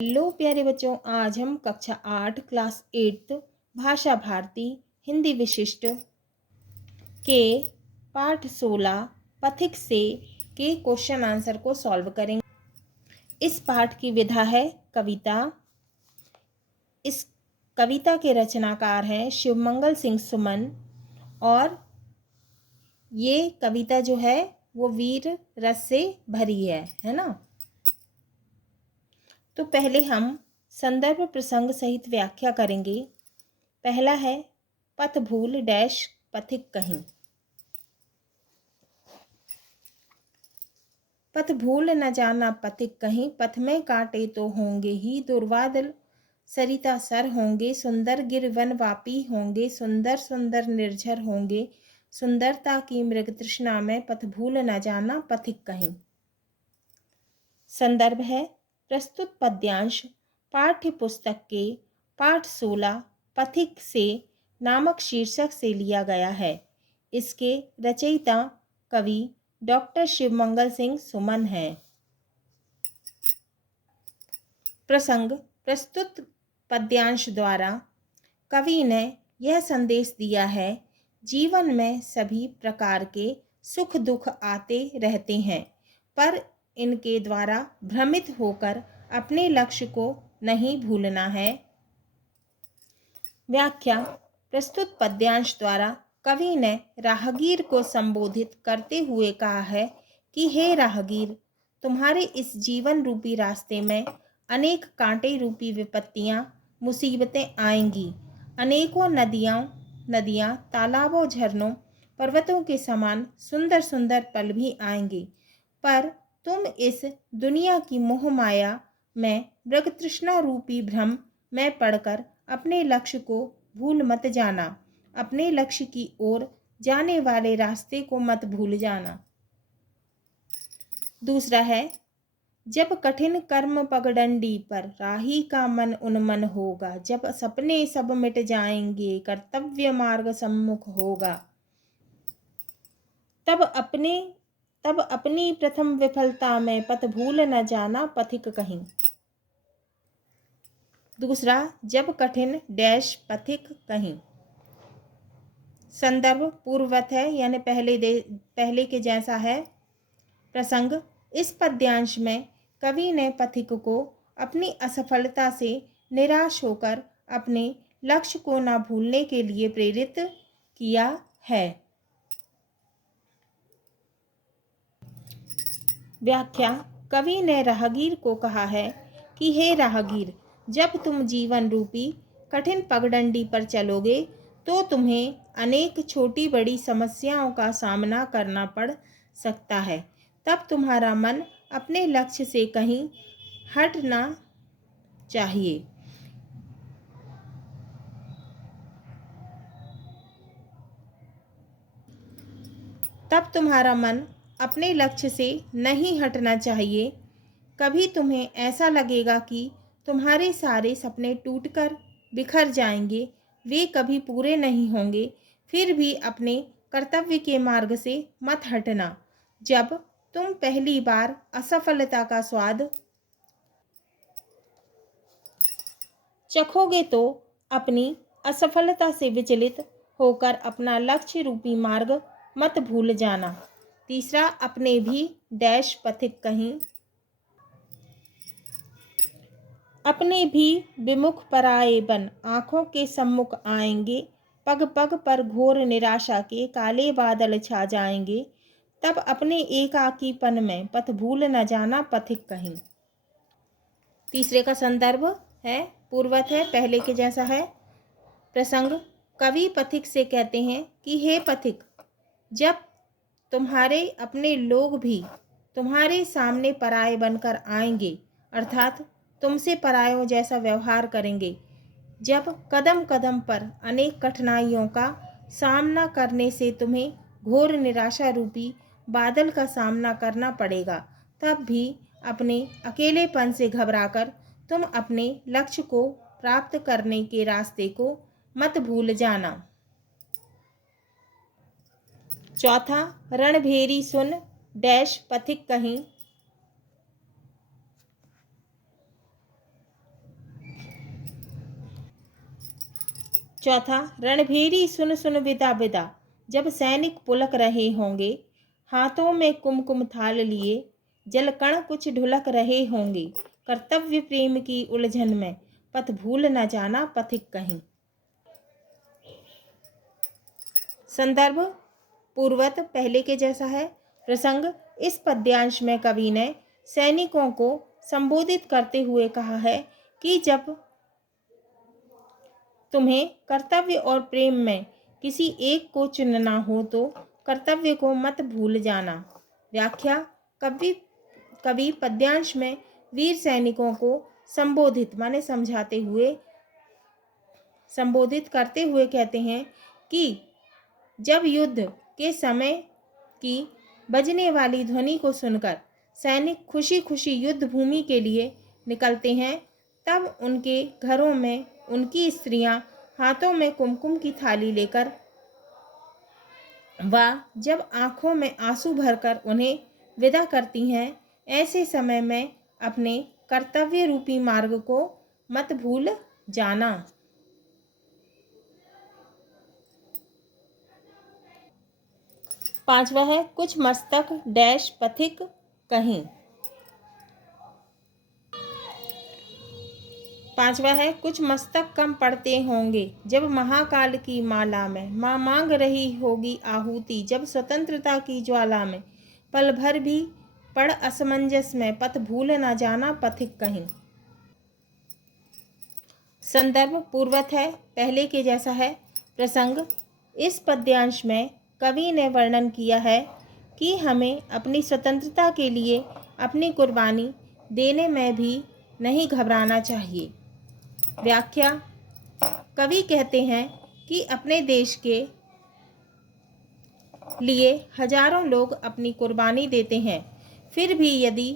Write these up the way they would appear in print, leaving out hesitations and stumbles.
Hello प्यारे बच्चों, आज हम कक्षा 8 क्लास 8 भाषा भारती हिंदी विशिष्ट के पाठ 16 पथिक से के क्वेश्चन आंसर को सॉल्व करेंगे। इस पाठ की विधा है कविता। इस कविता के रचनाकार हैं शिवमंगल सिंह सुमन और ये कविता जो है वो वीर रस से भरी है ना। तो पहले हम संदर्भ प्रसंग सहित व्याख्या करेंगे। पहला है पथ भूल डैश पथिक कहीं। पथ भूल न जाना पथिक कहीं, पथ में कांटे तो होंगे ही, दुर्वादल सरिता सर होंगे, सुंदर गिरवन वापी होंगे, सुंदर सुंदर निर्झर होंगे, सुंदरता की मृग तृष्णा में पथ भूल न जाना पथिक कहीं। संदर्भ है प्रस्तुत पद्यांश पाठ्य पुस्तक के पाठ 16 पथिक से नामक शीर्षक से लिया गया है। इसके रचयिता कवि डॉक्टर शिवमंगल सिंह सुमन हैं। प्रसंग प्रस्तुत पद्यांश द्वारा कवि ने यह संदेश दिया है, जीवन में सभी प्रकार के सुख दुख आते रहते हैं, पर इनके द्वारा भ्रमित होकर अपने लक्ष्य को नहीं भूलना है। व्याख्या प्रस्तुत पद्यांश द्वारा कवि ने राहगीर को संबोधित करते हुए कहा है कि हे राहगीर, तुम्हारे इस जीवन रूपी रास्ते में अनेक कांटे रूपी विपत्तियां मुसीबतें आएंगी। अनेकों नदियां तालाबों झरनों पर्वतों के समान सुंदर सुंदर पल भी आएंगे, पर तुम इस दुनिया की मोह माया में मृग तृष्णा रूपी भ्रम में पड़कर अपने लक्ष्य को भूल मत जाना। अपने लक्ष्य की ओर जाने वाले रास्ते को मत भूल जाना। दूसरा है, जब कठिन कर्म पगडंडी पर राही का मन उन्मन होगा, जब सपने सब मिट जाएंगे कर्तव्य मार्ग सम्मुख होगा, तब अपनी प्रथम विफलता में पथ भूल न जाना पथिक कहीं। दूसरा, जब कठिन डैश पथिक कहीं। संदर्भ पूर्ववत है यानी पहले के जैसा है। प्रसंग इस पद्यांश में कवि ने पथिक को अपनी असफलता से निराश होकर अपने लक्ष्य को न भूलने के लिए प्रेरित किया है। व्याख्या कवि ने राहगीर को कहा है कि हे राहगीर, जब तुम जीवन रूपी कठिन पगडंडी पर चलोगे तो तुम्हें अनेक छोटी बड़ी समस्याओं का सामना करना पड़ सकता है। तब तुम्हारा मन अपने लक्ष्य से कहीं हटना चाहिए। तब तुम्हारा मन अपने लक्ष्य से नहीं हटना चाहिए। कभी तुम्हें ऐसा लगेगा कि तुम्हारे सारे सपने टूटकर बिखर जाएंगे, वे कभी पूरे नहीं होंगे। फिर भी अपने कर्तव्य के मार्ग से मत हटना। जब तुम पहली बार असफलता का स्वाद चखोगे तो अपनी असफलता से विचलित होकर अपना लक्ष्य रूपी मार्ग मत भूल जाना। तीसरा, अपने भी डैश पथिक कहीं। अपने भी विमुख पराए बन आंखों के सम्मुख आएंगे, पग पग पर घोर निराशा के काले बादल छा जाएंगे, तब अपने एकाकीपन में पथ भूल न जाना पथिक कहीं। तीसरे का संदर्भ है पूर्वत है, पहले के जैसा है। प्रसंग कवि पथिक से कहते हैं कि हे पथिक, जब तुम्हारे अपने लोग भी तुम्हारे सामने पराए बनकर आएंगे, अर्थात तुमसे परायों जैसा व्यवहार करेंगे, जब कदम कदम पर अनेक कठिनाइयों का सामना करने से तुम्हें घोर निराशा रूपी बादल का सामना करना पड़ेगा, तब भी अपने अकेलेपन से घबराकर तुम अपने लक्ष्य को प्राप्त करने के रास्ते को मत भूल जाना। चौथा, रणभेरी सुन डैश पथिक कहीं। चौथा, रणभेरी सुन सुन विदा विदा, जब सैनिक पुलक रहे होंगे, हाथों में कुमकुम थाल लिए, जलकण कुछ ढुलक रहे होंगे, कर्तव्य प्रेम की उलझन में, पथ भूल न जाना पथिक कहीं। संदर्भ पूर्वत पहले के जैसा है। प्रसंग, इस पद्यांश में कवि ने सैनिकों को संबोधित करते हुए कहा है कि जब तुम्हें कर्तव्य और प्रेम में किसी एक को चुनना हो तो कर्तव्य को मत भूल जाना। व्याख्या, कवि पद्यांश में वीर सैनिकों को संबोधित माने संबोधित करते हुए कहते हैं कि जब युद्ध के समय की बजने वाली ध्वनि को सुनकर सैनिक खुशी खुशी युद्ध भूमि के लिए निकलते हैं, तब उनके घरों में उनकी स्त्रियां हाथों में कुमकुम की थाली लेकर व जब आंखों में आंसू भरकर उन्हें विदा करती हैं, ऐसे समय में अपने कर्तव्य रूपी मार्ग को मत भूल जाना। पांचवा है, कुछ मस्तक डैश पथिक कहीं। पांचवा है, कुछ मस्तक कम पड़ते होंगे जब महाकाल की माला में माँ मांग रही होगी आहुति, जब स्वतंत्रता की ज्वाला में पल भर भी पड़ असमंजस में, पथ भूल न जाना पथिक कहीं। संदर्भ पूर्वत है, पहले के जैसा है। प्रसंग, इस पद्यांश में कवि ने वर्णन किया है कि हमें अपनी स्वतंत्रता के लिए अपनी कुर्बानी देने में भी नहीं घबराना चाहिए। व्याख्या, कवि कहते हैं कि अपने देश के लिए हजारों लोग अपनी कुर्बानी देते हैं, फिर भी यदि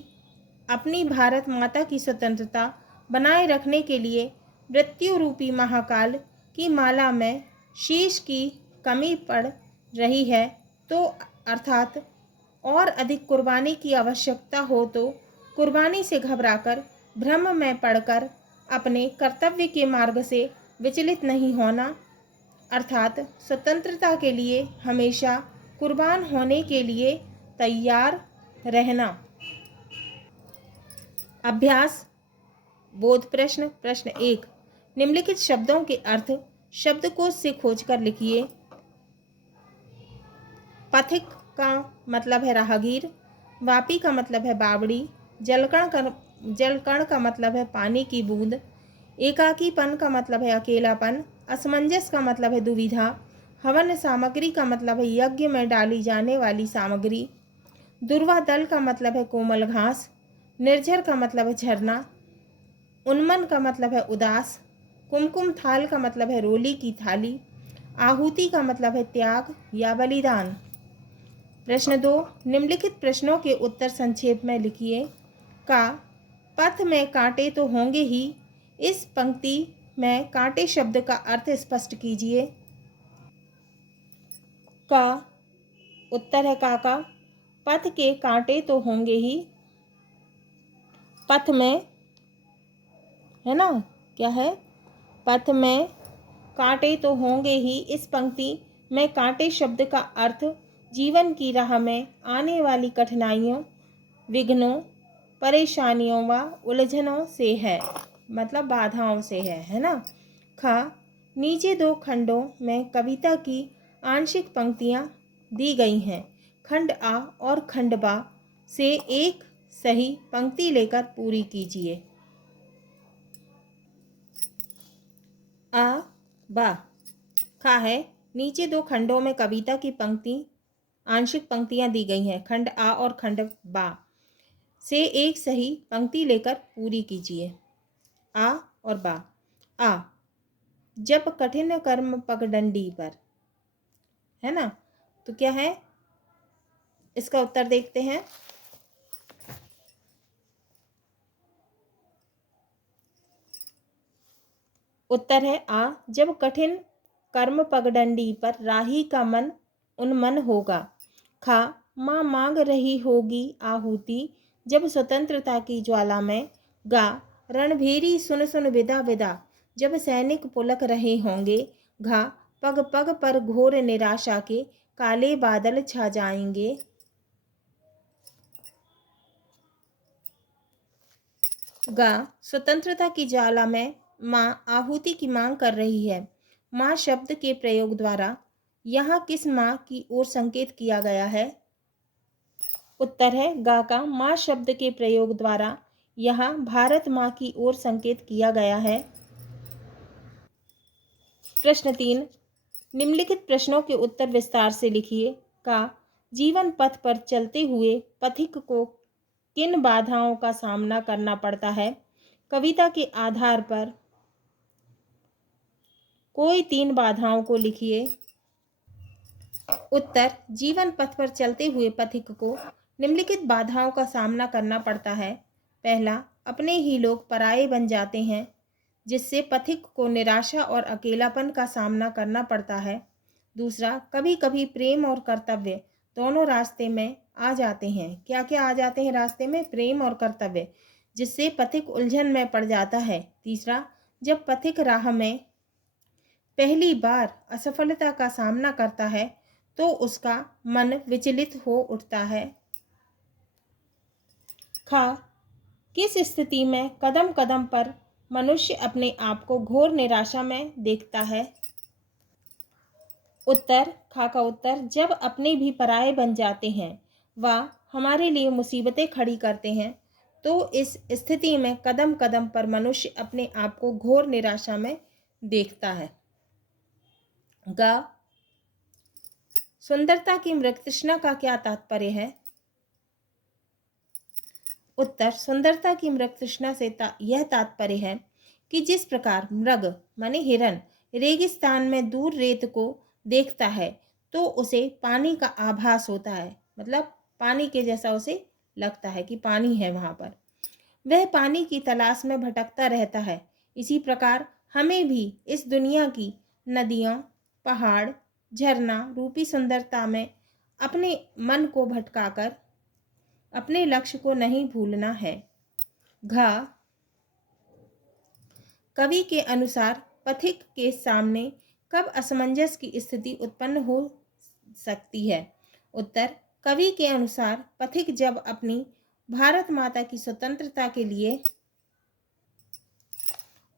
अपनी भारत माता की स्वतंत्रता बनाए रखने के लिए मृत्यु रूपी महाकाल की माला में शीश की कमी पड़ रही है तो अर्थात और अधिक कुर्बानी की आवश्यकता हो तो कुर्बानी से घबराकर भ्रम में पड़कर अपने कर्तव्य के मार्ग से विचलित नहीं होना, अर्थात स्वतंत्रता के लिए हमेशा कुर्बान होने के लिए तैयार रहना। अभ्यास बोध प्रश्न। प्रश्न 1, निम्नलिखित शब्दों के अर्थ शब्दकोश से खोजकर लिखिए। पथिक का मतलब है राहगीर, वापी का मतलब है बावड़ी, जलकण का मतलब है पानी की बूंद, एकाकीपन का मतलब है अकेलापन, असमंजस का मतलब है दुविधा, हवन सामग्री का मतलब है यज्ञ में डाली जाने वाली सामग्री, दुर्वा दल का मतलब है कोमल घास, निर्झर का मतलब है झरना, उन्मन का मतलब है उदास, कुमकुम थाल का मतलब है रोली की थाली, आहुति का मतलब है त्याग या बलिदान। प्रश्न 2, निम्नलिखित प्रश्नों के उत्तर संक्षेप में लिखिए। का, पथ में कांटे तो होंगे ही, इस पंक्ति में कांटे शब्द का अर्थ स्पष्ट कीजिए। का, उत्तर है का, पथ के कांटे तो होंगे ही, पथ में है ना, क्या है, पथ में कांटे तो होंगे ही, इस पंक्ति में कांटे शब्द का अर्थ जीवन की राह में आने वाली कठिनाइयों, विघ्नों, परेशानियों व उलझनों से है, मतलब बाधाओं से है ना। खा, नीचे दो खंडों में कविता की आंशिक पंक्तियां दी गई हैं। खंड आ और खंड बा से एक सही पंक्ति लेकर पूरी कीजिए। आ बा, खा है, नीचे दो खंडों में कविता की आंशिक पंक्तियां दी गई हैं। खंड आ और खंड बा से एक सही पंक्ति लेकर पूरी कीजिए। आ और बा। आ, जब कठिन कर्म पगडंडी पर, है ना, तो क्या है, इसका उत्तर देखते हैं। उत्तर है आ, जब कठिन कर्म पगडंडी पर राही का मन उन्मन होगा। खा, माँ मांग रही होगी आहुति जब स्वतंत्रता की ज्वाला में। गा, रणभेरी सुन सुन विदा विदा, जब सैनिक पुलक रहे होंगे। घा, पग पग पर घोर निराशा के काले बादल छा जाएंगे। गा, स्वतंत्रता की ज्वाला में माँ आहुति की मांग कर रही है। माँ शब्द के प्रयोग द्वारा यहाँ किस माँ की ओर संकेत किया गया है? उत्तर है गा का माँ शब्द के प्रयोग द्वारा यहाँ भारत माँ की ओर संकेत किया गया है। प्रश्न 3, निम्नलिखित प्रश्नों के उत्तर विस्तार से लिखिए। का, जीवन पथ पर चलते हुए पथिक को किन बाधाओं का सामना करना पड़ता है? कविता के आधार पर कोई 3 बाधाओं को लिखिए। उत्तर, जीवन पथ पर चलते हुए पथिक को निम्नलिखित बाधाओं का सामना करना पड़ता है। पहला, अपने ही लोग पराये बन जाते हैं, जिससे पथिक को निराशा और अकेलापन का सामना करना पड़ता है। दूसरा, कभी कभी प्रेम और कर्तव्य दोनों रास्ते में आ जाते हैं। क्या क्या आ जाते हैं रास्ते में? प्रेम और कर्तव्य, जिससे पथिक उलझन में पड़ जाता है। तीसरा, जब पथिक राह में पहली बार असफलता का सामना करता है तो उसका मन विचलित हो उठता है। खा, किस स्थिति में कदम कदम पर मनुष्य अपने आप को घोर निराशा में देखता है? उत्तर, खा का उत्तर, जब अपने भी पराये बन जाते हैं व हमारे लिए मुसीबतें खड़ी करते हैं तो इस स्थिति में कदम कदम पर मनुष्य अपने आप को घोर निराशा में देखता है। गा, सुंदरता की मृग तृष्णा का क्या तात्पर्य है? उत्तर, सुंदरता की मृग तृष्णा से यह तात्पर्य है कि जिस प्रकार मृग माने हिरन रेगिस्तान में दूर रेत को देखता है तो उसे पानी का आभास होता है, मतलब पानी के जैसा उसे लगता है कि पानी है वहाँ पर। वह पानी की तलाश में भटकता रहता है। इसी प्रकार हमें भी इस दुनिया की नदियों, पहाड़, झरना रूपी सुंदरता में अपने मन को भटकाकर अपने लक्ष्य को नहीं भूलना है। घा, कवि के अनुसार पथिक के सामने कब असमंजस की स्थिति उत्पन्न हो सकती है? उत्तर, कवि के अनुसार पथिक जब अपनी भारत माता की स्वतंत्रता के लिए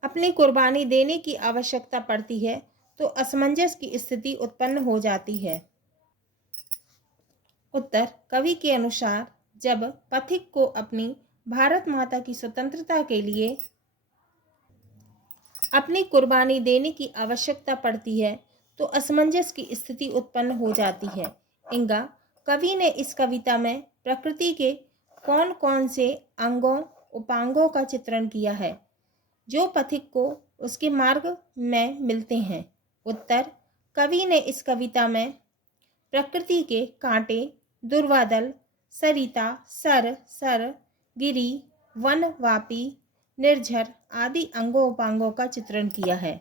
अपनी कुर्बानी देने की आवश्यकता पड़ती है तो असमंजस की स्थिति उत्पन्न हो जाती है। उत्तर, कवि के अनुसार जब पथिक को अपनी भारत माता की स्वतंत्रता के लिए अपनी कुर्बानी देने की आवश्यकता पड़ती है तो असमंजस की स्थिति उत्पन्न हो जाती है। इंगा, कवि ने इस कविता में प्रकृति के कौन कौन से अंगों उपांगों का चित्रण किया है जो पथिक को उसके मार्ग में मिलते हैं? उत्तर, कवि ने इस कविता में प्रकृति के कांटे, दुर्वादल, सरिता, सर, गिरी, वन, वापी, निर्झर आदि अंगों उपांगों का चित्रण किया है।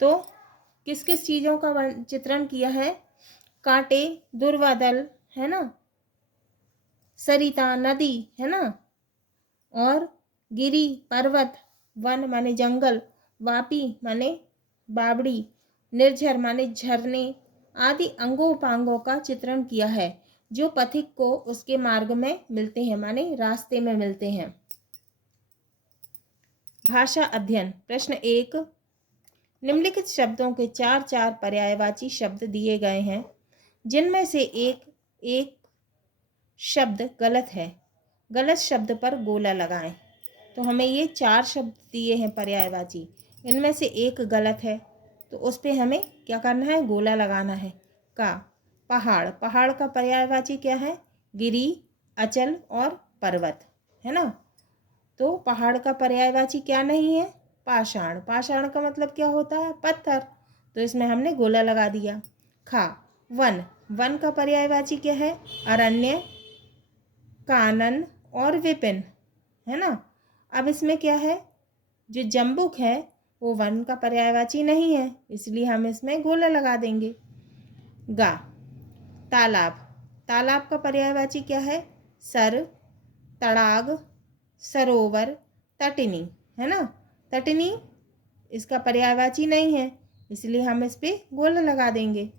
तो किस किस चीज़ों का चित्रण किया है? कांटे, दुर्वादल है ना, सरिता नदी है ना, और गिरी पर्वत, वन माने जंगल, वापी माने बावड़ी, निर्झर माने झरने आदि अंगों उपांगों का चित्रण किया है जो पथिक को उसके मार्ग में मिलते हैं, माने रास्ते में मिलते हैं। भाषा अध्ययन। प्रश्न 1, निम्नलिखित शब्दों के 4 पर्यायवाची शब्द दिए गए हैं जिनमें से एक शब्द गलत है। गलत शब्द पर गोला लगाएं। तो हमें ये 4 शब्द दिए हैं पर्यायवाची, इनमें से एक गलत है तो उस पर हमें क्या करना है? गोला लगाना है। का, पहाड़, पहाड़ का पर्यायवाची क्या है? गिरी, अचल और पर्वत है ना। तो पहाड़ का पर्यायवाची क्या नहीं है? पाषाण, पाषाण का मतलब क्या होता है? पत्थर, तो इसमें हमने गोला लगा दिया। खा, वन, वन का पर्यायवाची क्या है? अरण्य, कानन और विपिन है ना। अब इसमें क्या है? जो जम्बुक है वो वन का पर्यायवाची नहीं है, इसलिए हम इसमें गोला लगा देंगे। गा, तालाब, तालाब का पर्यायवाची क्या है? सर, तड़ाग, सरोवर, तटिनी है ना। तटिनी इसका पर्यायवाची नहीं है, इसलिए हम इस पे गोल लगा देंगे।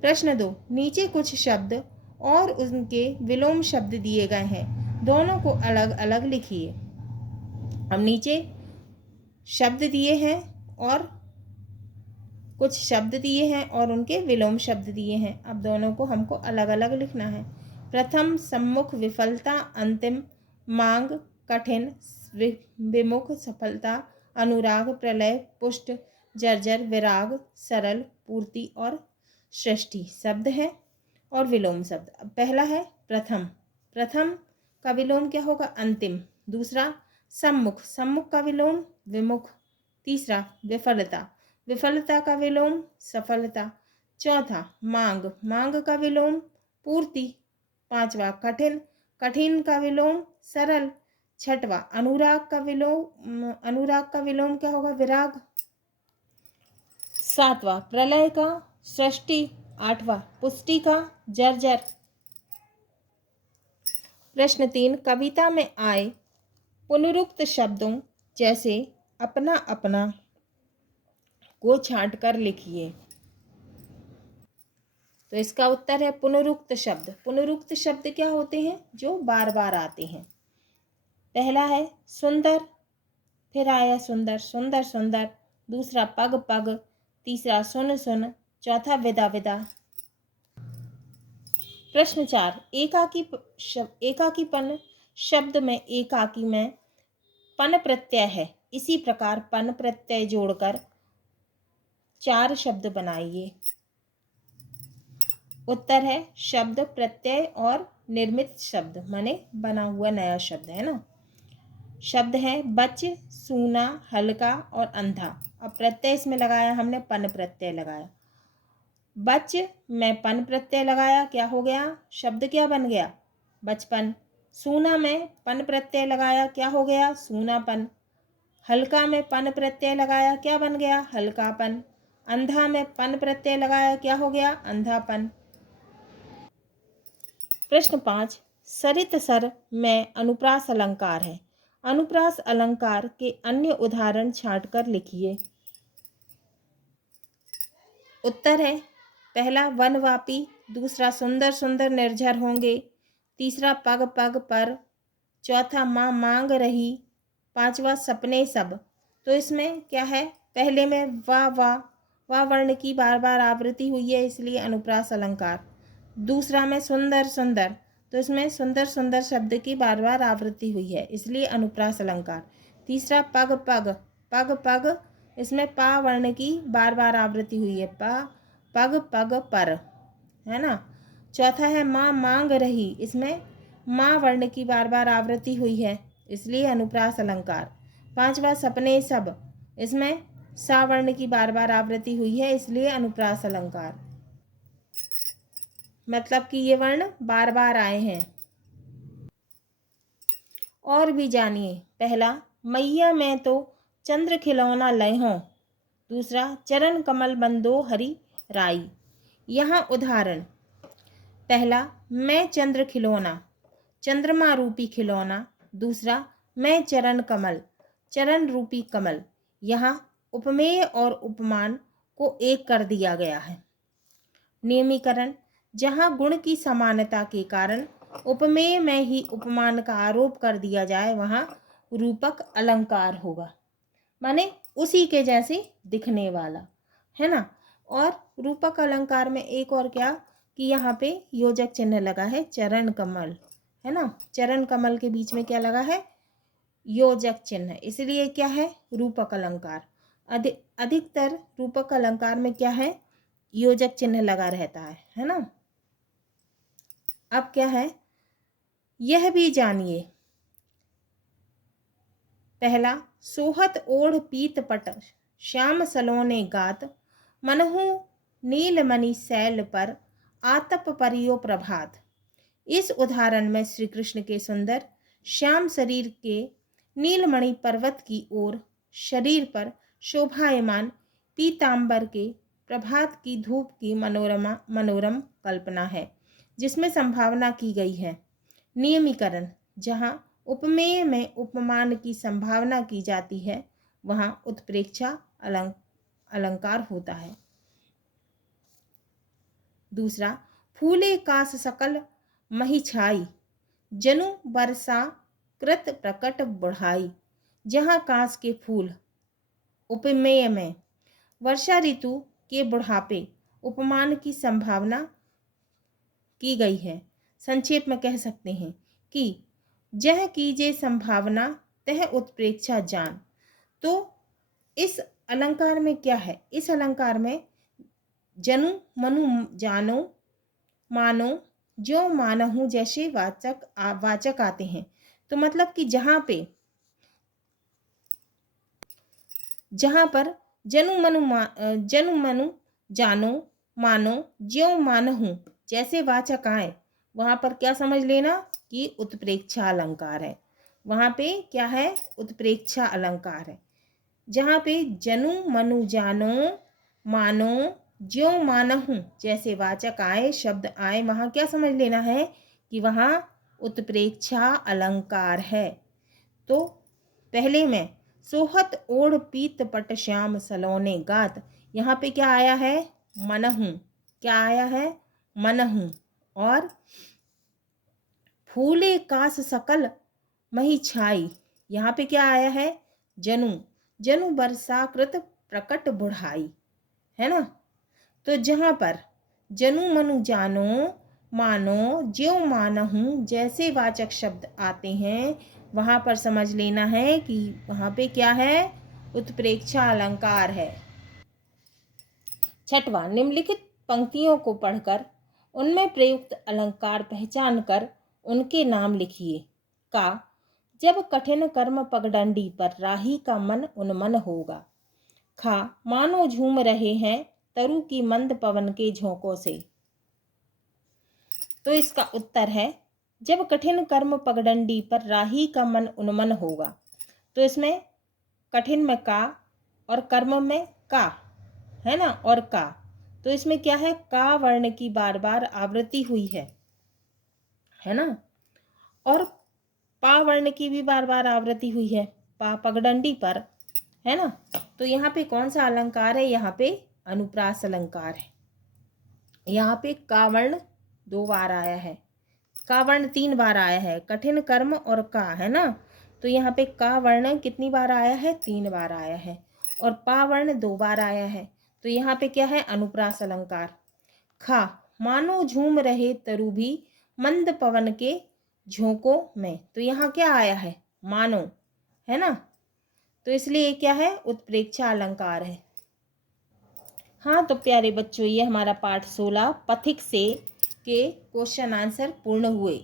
प्रश्न 2, नीचे कुछ शब्द और उनके विलोम शब्द दिए गए हैं, दोनों को अलग अलग लिखिए। हम नीचे शब्द दिए हैं और कुछ शब्द दिए हैं और उनके विलोम शब्द दिए हैं, अब दोनों को हमको अलग अलग लिखना है। प्रथम सम्मुख विफलता, अंतिम मांग, कठिन विमुख, सफलता, अनुराग, प्रलय, पुष्ट, जर्जर, विराग, सरल, पूर्ति और सृष्टि शब्द है और विलोम शब्द। अब पहला है प्रथम। प्रथम का विलोम क्या होगा? अंतिम। दूसरा सम्मुख, सम्मुख का विलोम विमुख। तीसरा विफलता, विफलता का विलोम सफलता। चौथा मांग, मांग का विलोम पूर्ति। पांचवा कठिन, कठिन का विलोम सरल। छठवां अनुराग का विलोम, अनुराग का विलोम क्या होगा? विराग। सातवां प्रलय का सृष्टि। आठवां पुष्टि का जर्जर। प्रश्न 3, कविता में आए पुनरुक्त शब्दों जैसे अपना अपना को छांट कर लिखिए। तो इसका उत्तर है पुनरुक्त शब्द। पुनरुक्त शब्द क्या होते हैं? जो बार बार आते हैं। पहला है सुंदर, फिर आया सुंदर, सुंदर सुंदर। दूसरा पग पग। तीसरा सुन सुन। चौथा विदा विदा। प्रश्न 4, एकाकीपन शब्द में एकाकी में पन प्रत्यय है, इसी प्रकार पन प्रत्यय जोड़कर 4 शब्द बनाइए। उत्तर है शब्द, प्रत्यय और निर्मित शब्द, माने बना हुआ नया शब्द है ना। शब्द है बच, सूना, हल्का और अंधा। अब प्रत्यय इसमें लगाया हमने, पन प्रत्यय लगाया। बच में पन प्रत्यय लगाया, क्या हो गया? शब्द क्या बन गया? बचपन। सूना में पन प्रत्यय लगाया, क्या हो गया? सूनापन। हल्का में पन प्रत्यय लगाया, क्या बन गया? हल्कापन। अंधा में पन प्रत्यय लगाया, क्या हो गया? अंधापन। प्रश्न 5, सरित सर में अनुप्रास अलंकार है, अनुप्रास अलंकार के अन्य उदाहरण छांटकर लिखिए। उत्तर है पहला वनवापी, दूसरा सुंदर सुंदर निर्झर होंगे, तीसरा पग पग पर, चौथा माँ मांग रही, पांचवा सपने सब। तो इसमें क्या है? पहले में वाह वाह, वाह वर्ण की बार बार आवृत्ति हुई है, इसलिए अनुप्रास अलंकार। दूसरा में सुंदर सुंदर, तो इसमें सुंदर सुंदर शब्द की बार बार आवृत्ति हुई है, इसलिए अनुप्रास अलंकार। तीसरा पग पग, पग पग, इसमें पा वर्ण की बार बार आवृत्ति हुई है, पा पग पग पर, है ना। चौथा है माँ मांग रही, इसमें माँ वर्ण की बार बार आवृत्ति हुई है, इसलिए अनुप्रास अलंकार। पांचवा सपने सब, इसमें सा वर्ण की बार बार आवृत्ति हुई है, इसलिए अनुप्रास अलंकार। मतलब कि ये वर्ण बार बार आए हैं। और भी जानिए। पहला मैया मैं तो चंद्र खिलौना लय हों, दूसरा चरण कमल बंदो हरि राई। यहाँ उदाहरण, पहला मैं चंद्र खिलौना, चंद्रमा रूपी खिलौना। दूसरा मैं चरण कमल, चरण रूपी कमल। यहाँ उपमेय और उपमान को एक कर दिया गया है। नियमीकरण, जहाँ गुण की समानता के कारण उपमेय में ही उपमान का आरोप कर दिया जाए, वहाँ रूपक अलंकार होगा, माने उसी के जैसे दिखने वाला, है ना। और रूपक अलंकार में एक और क्या कि यहाँ पे योजक चिन्ह लगा है, चरण कमल, है ना। चरण कमल के बीच में क्या लगा है? योजक चिन्ह, इसलिए क्या है? रूपक अलंकार। अधिकतर रूपक अलंकार में क्या है? योजक चिन्ह लगा रहता है ना। अब क्या है? यह भी जानिए। पहला सोहत ओढ़ पीत पट, श्याम सलोने गात, मनहु नीलमणि शैल पर, आतप परियो प्रभात। इस उदाहरण में श्री कृष्ण के सुंदर श्याम शरीर के नीलमणि पर्वत की ओर शरीर पर शोभायमान पीतांबर के प्रभात की धूप की मनोरम कल्पना है, जिसमें संभावना की गई है। नियमीकरण, जहाँ उपमेय में उपमान की संभावना की जाती है, वहाँ उत्प्रेक्षा अलंकार होता है। दूसरा, फूले कास सकल मही छाई, जनु बरसा कृत प्रकट बढ़ाई। जहाँ कांस के फूल उपमेय में वर्षा ऋतु के बुढ़ापे उपमान की संभावना की गई है। संक्षेप में कह सकते हैं कि जह कीजे संभावना तह उत्प्रेक्षा जान। तो इस अलंकार में क्या है? इस अलंकार में जनु मनु जानो मानो जो मानहूं जैसे वाचक आते हैं। तो मतलब कि जहाँ पर जनु मनु जानो मानो ज्यों मानहूं जैसे वाचक आए, वहां पर क्या समझ लेना कि उत्प्रेक्षा अलंकार है। वहां पे क्या है? उत्प्रेक्षा अलंकार है। जहाँ पे जनु मनु जानो मानो ज्यों मानहूं जैसे वाचक आए, शब्द आए, वहां क्या समझ लेना है कि वहां उत्प्रेक्षा अलंकार है। तो पहले में सोहत ओढ़ पीत पट श्याम सलोने गात, यहाँ पे क्या आया है? मनहूं। क्या आया है? मनहूं। और फूले कास सकल मही छाई, यहाँ पे क्या आया है? जनु बरसाकृत प्रकट बुढ़ाई, है ना। तो जहाँ पर जनु मनु जानो मानो ज्यों मानहूं जैसे वाचक शब्द आते हैं, वहां पर समझ लेना है कि वहां पे क्या है? उत्प्रेक्षा अलंकार है। छठवां, निम्नलिखित पंक्तियों को पढ़कर उनमें प्रयुक्त अलंकार पहचान कर उनके नाम लिखिए। का, जब कठिन कर्म पगडंडी पर राही का मन उन्मन होगा। खा, मानो झूम रहे हैं तरु की मंद पवन के झोंकों से। तो इसका उत्तर है, जब कठिन कर्म पगडंडी पर राही का मन उन्मन होगा। तो इसमें कठिन में का और कर्म में का, है ना, और का। तो इसमें क्या है? का वर्ण की बार बार आवृत्ति हुई है ना, और पा वर्ण की भी बार बार आवृत्ति हुई है पा पगडंडी पर, है ना। तो यहाँ पे कौन सा अलंकार है? यहाँ पे अनुप्रास अलंकार है। यहाँ पे का वर्ण 2 बार आया है, का वर्ण 3 बार आया है, कठिन कर्म और का, है ना। तो यहाँ पे का वर्ण कितनी बार आया है? 3 बार आया है, और पा वर्ण 2 बार आया है। तो यहाँ पे क्या है? अनुप्रास अलंकार। खा, मानो झूम रहे तरु भी मंद पवन के झोंकों में। तो यहाँ क्या आया है? मानो, है ना। तो इसलिए क्या है? उत्प्रेक्षा अलंकार है। हाँ तो प्यारे बच्चों, ये हमारा पाठ 16 पथिक से के क्वेश्चन आंसर पूर्ण हुए।